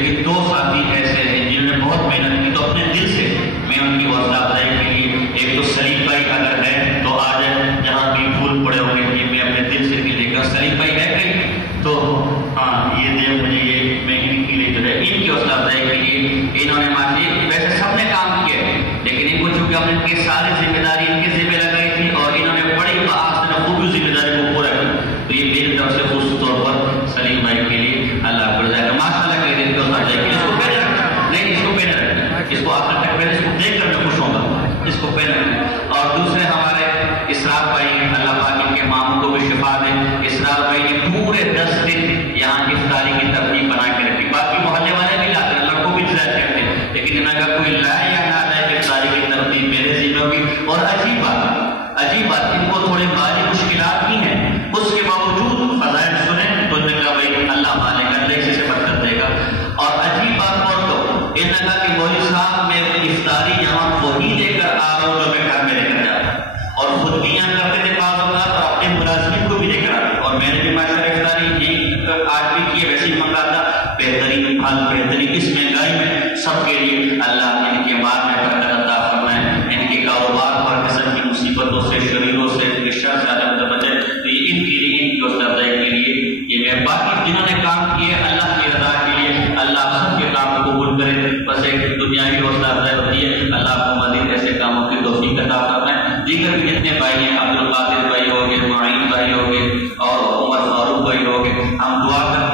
لیکن دو ساتھی ایسے ہیں جنہوں نے بہت محنت کی، تو اپنے دل سے میں ان کی حوصلہ افزائی کے لیے، ایک تو سلیم بھائی اگر ہے تو آج جہاں بھی پھول پڑے ہوں گے یہ میں اپنے دل سے لے کر، سلیم بھائی ہے کہیں تو ہاں یہ دے مجھے، یہ میں ان کے لیے جو ہے ان کی حوصلہ افزائی کے لیے انہوں نے ماشی، ویسے سب نے کام کیا لیکن ان کو چونکہ ہم نے ان کی ساری ذمہ داری ان کے ذمہ لگائی تھی اور انہوں نے بڑی بآسن خوبی ذمہ داری کو پورا کیا، تو یہ میری طرف سے خصوص طور پر سلیم بھائی کے لیے اللہ کو جائے گا ماشاء اللہ کے دن کو سمجھے کہ اس کو پہلے رکھنا نہیں، اس کو پہلے رکھنا، اس کو آخر تک پہلے اس کو دیکھ کر میں خوش ہوں گا، اس کو پہلے رکھنا۔ اور دوسرے ہمارے اسراف بھائی، اللہ پاک ان کے ماموں کو بھی شفا دے، اسراف بھائی نے پورے 10 دن یہاں افطاری کی ترتیب بنا کے رکھی، باقی محلے والے بھی لاتے ہیں، لڑکوں بھی ڈیزائن کرتے ہیں، لیکن انہوں نے کہا کوئی لائے یا نہ لائے افطاری کی ترتیب میرے ذمہ ہوگی۔ اور عجیب بات ان کو تھوڑے مالی مشکلات بھی ہیں، اس کے باوجود فضائل سنیں تو انہوں نے کہا بھائی اللہ مانے گا، اللہ اسی سے برکت دے گا۔ اور عجیب بات اور تو انہوں نے کہا کہ مولوی صاحب میں افطاری یہاں وہی لے کر آ رہا ہوں جو میں گھر میں لے کر جا رہا ہوں، اور خود بھی یہاں کرتے تھے بعض اوقات اور اپنے ملازمین کو بھی لے کر آتے، اور میں نے بھی ماشاء اللہ افطاری یہی آج بھی کیے، ویسے ہی منگا تھا، بہترین پھل بہترین اس مہنگائی میں سب کے لیے اللہ ان کے مال میں برکت عطا فرمائے، ان کے کاروبار پر قسم کی مصیبتوں سے شریروں سے شر سے اللہ بچے، تو یہ ان کے لیے ان کی حوصلہ افزائی کے لیے یہ میں باقی جنہوں نے کام کیے اللہ کی رضا کے لیے اللہ سب کے کام کو قبول کرے، بس ایک دنیاوی حوصلہ افزائی ہوتی ہے، اللہ کو مزید ایسے کاموں کی توفیق عطا فرمائے۔ دیگر بھی جتنے بھائی ہیں، عبد القادر بھائی ہو گئے، معین بھائی ہو گئے اور عمر فاروق بھائی ہو گئے، ہم دعا کرتے